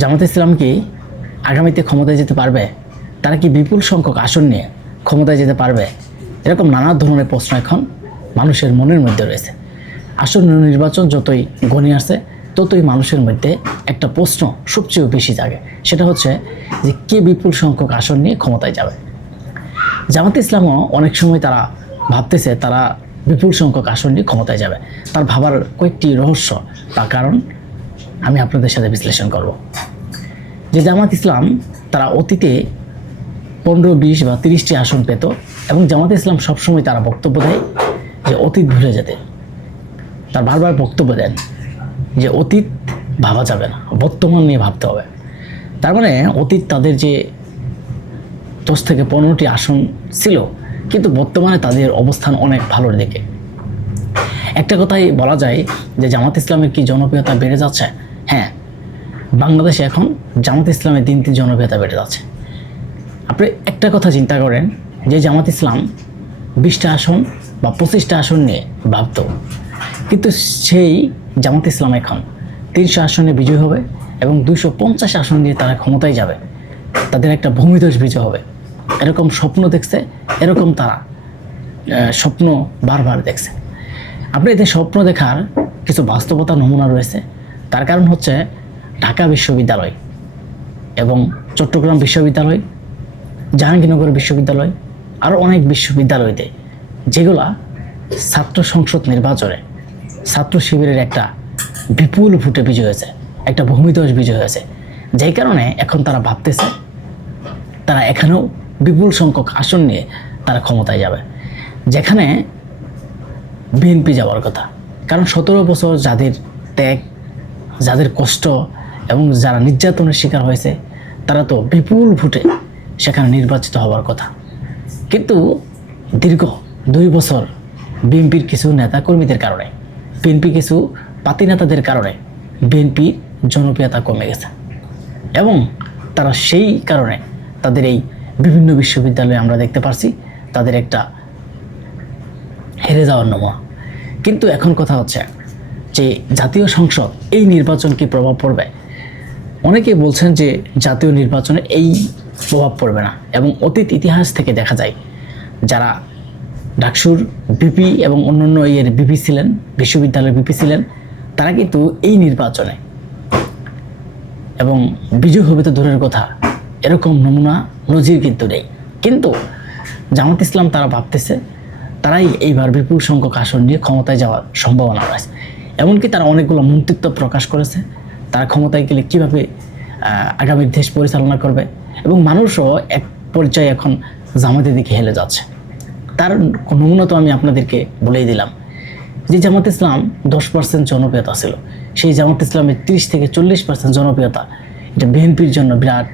জামাত ইসলাম কি আগামীতে ক্ষমতায় যেতে পারবে? তারা কি বিপুল সংখ্যক আসন নিয়ে ক্ষমতায় যেতে পারবে? এরকম নানা ধরনের প্রশ্ন এখন মানুষের মনের মধ্যে রয়েছে। আসন্ন নির্বাচন যতই ঘনিয়ে আসছে ততই মানুষের মধ্যে একটা প্রশ্ন সবচেয়ে বেশি জাগে। সেটা হচ্ছে যে কে বিপুল সংখ্যক আসন নিয়ে ক্ষমতায় যাবে? জামাত ইসলামও অনেক সময় তারা ভাবতেছে তারা বিপুল সংখ্যক আসন নিয়ে ক্ষমতায় যাবে। তার ভাবার কয়েকটি রহস্য। বা কারণ আমি আপনাদের সাথে বিশ্লেষণ করব। যে জামাত ইসলাম তারা অতীতে পনেরো, বিশ বা তিরিশটি আসন পেত এবং জামাত ইসলাম সবসময় তারা বক্তব্য দেয় যে অতীত ভুলে যেতে। তার বারবার বক্তব্য দেন যে অতীত ভাবা যাবে না, বর্তমান নিয়ে ভাবতে হবে। তার মানে অতীত তাদের যে দশ থেকে পনেরোটি আসন ছিল, কিন্তু বর্তমানে তাদের অবস্থান অনেক ভালোর দিকে। একটা কথাই বলা যায় যে জামাত ইসলামের কি জনপ্রিয়তা বেড়ে যাচ্ছে? হ্যাঁ বাংলাদেশে এখন জামাত ইসলামের দিন দিন জনপ্রিয়তা বেড়ে যাচ্ছে। আপনি একটা কথা চিন্তা করেন যে জামাত ইসলাম বিশটা আসন বা পঁচিশটা আসন নিয়ে ভাবত কিন্তু সেই জামাত ইসলাম এখন তিনশো আসনে বিজয় হবে এবং দুশো পঞ্চাশ আসন নিয়ে তারা ক্ষমতায় যাবে। তাদের একটা ভূমিদোষ বিজয় হবে। এরকম স্বপ্ন দেখছে, এরকম তারা স্বপ্ন বারবার দেখছে। আপনি এতে স্বপ্ন দেখার কিছু বাস্তবতা, নমুনা রয়েছে। তার কারণ হচ্ছে ঢাকা বিশ্ববিদ্যালয় এবং চট্টগ্রাম বিশ্ববিদ্যালয়, জাহাঙ্গীরনগর বিশ্ববিদ্যালয় আরও অনেক বিশ্ববিদ্যালয়তে, যেগুলা ছাত্র সংসদ নির্বাচনে ছাত্র শিবিরের একটা বিপুল ভোটে বিজয় হয়েছে, একটা ভূমিদোষ বিজয় হয়েছে। যেই কারণে এখন তারা ভাবতেছে তারা এখানেও বিপুল সংখ্যক আসন নিয়ে তারা ক্ষমতায় যাবে। যেখানে বিএনপি যাওয়ার কথা। কারণ সতেরো বছর যাদের ত্যাগ যাদের কষ্ট এবং যারা নির্যাতনের শিকার হয়েছে, তারা তো বিপুল ভোটে সেখানে নির্বাচিত হওয়ার কথা। কিন্তু দীর্ঘ দুই বছর বিএনপির কিছু নেতাকর্মীদের কারণে, বিএনপি কিছু পাতি নেতাদের কারণে বিএনপির জনপ্রিয়তা কমে গেছে। এবং তারা সেই কারণে তাদের এই বিভিন্ন বিশ্ববিদ্যালয়ে আমরা দেখতে পারছি, তাদের একটা হেরে যাওয়ার নমুনা কিন্তু এখন কথা হচ্ছে যে জাতীয় সংসদ, এই নির্বাচন কি প্রভাব পড়বে। অনেকে বলছেন যে জাতীয় নির্বাচনে এই প্রভাব পড়বে না এবং অতীত ইতিহাস থেকে দেখা যায়, যারা ডাকসুর বিপি এবং অন্যান্য ইয়ের বিপি ছিলেন, বিশ্ববিদ্যালয়ের বিপি ছিলেন, তারা কিন্তু এই নির্বাচনে এবং বিজয় হবে তো দূরের কথা, এরকম নমুনা নজির কিন্তু নেই। কিন্তু জামাত ইসলাম তারা ভাবতেছে, তারাই এইবার বিপুল সংখ্যক আসন নিয়ে ক্ষমতায় যাওয়ার সম্ভাবনা রয়েছে এমনকি তারা অনেকগুলো মন্ত্রিত্ব প্রকাশ করেছে। তারা ক্ষমতায় গেলে কীভাবে আগামী দেশ পরিচালনা করবে? এবং মানুষও এক পর্যায়ে এখন জামাতের দিকে হেলে যাচ্ছে। তার নমুনা তো আমি আপনাদেরকে বলেই দিলাম যে জামাত ইসলাম দশ পার্সেন্ট জনপ্রিয়তা ছিল। সেই জামাত ইসলামের তিরিশ থেকে চল্লিশ পার্সেন্ট জনপ্রিয়তা এটা বিএনপির জন্য বিরাট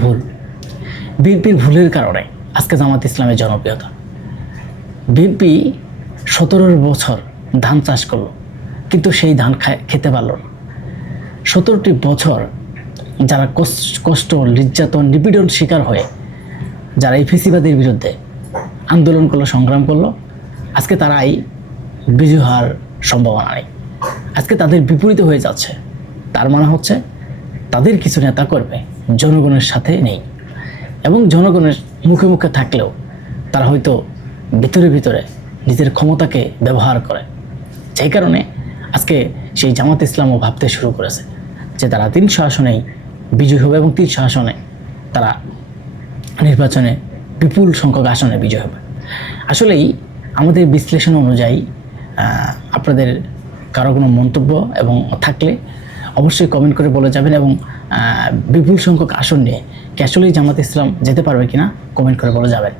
ভুল। বিএনপির ভুলের কারণে আজকে জামাত ইসলামের জনপ্রিয়তা। বিএনপি সতেরো বছর ধান চাষ করল, কিন্তু সেই ধান খায়, খেতে পারল না। সতেরোটি বছর যারা কষ্ট, নির্যাতন, নিপীড়ন শিকার হয়ে যারা এই ফেসিবাদের বিরুদ্ধে আন্দোলন করল, সংগ্রাম করল, আজকে তারাই বিজয় হওয়ার সম্ভাবনা নেই। আজকে তাদের বিপরীতে হয়ে যাচ্ছে। তার মানে হচ্ছে তাদের কিছু নেতা করবে জনগণের সাথে নেই এবং জনগণের মুখে মুখে থাকলেও তারা হয়তো ভিতরে ভিতরে নিজের ক্ষমতাকে ব্যবহার করে। সেই কারণে আজকে সেই জামাত ইসলামও ভাবতে শুরু করেছে যে তারা তিনশো আসনেই বিজয়ী হবে এবং তিনশো আসনে তারা নির্বাচনে বিপুল সংখ্যক আসনে বিজয় হবে। আসলেই আমাদের বিশ্লেষণ অনুযায়ী আপনাদের কারও কোনো মন্তব্য এবং থাকলে অবশ্যই কমেন্ট করে বলে যাবেন এবং বিপুল সংখ্যক আসন নিয়ে কি আসলেই জামাত ইসলাম যেতে পারবে কিনা কমেন্ট করে বলে যাবেন।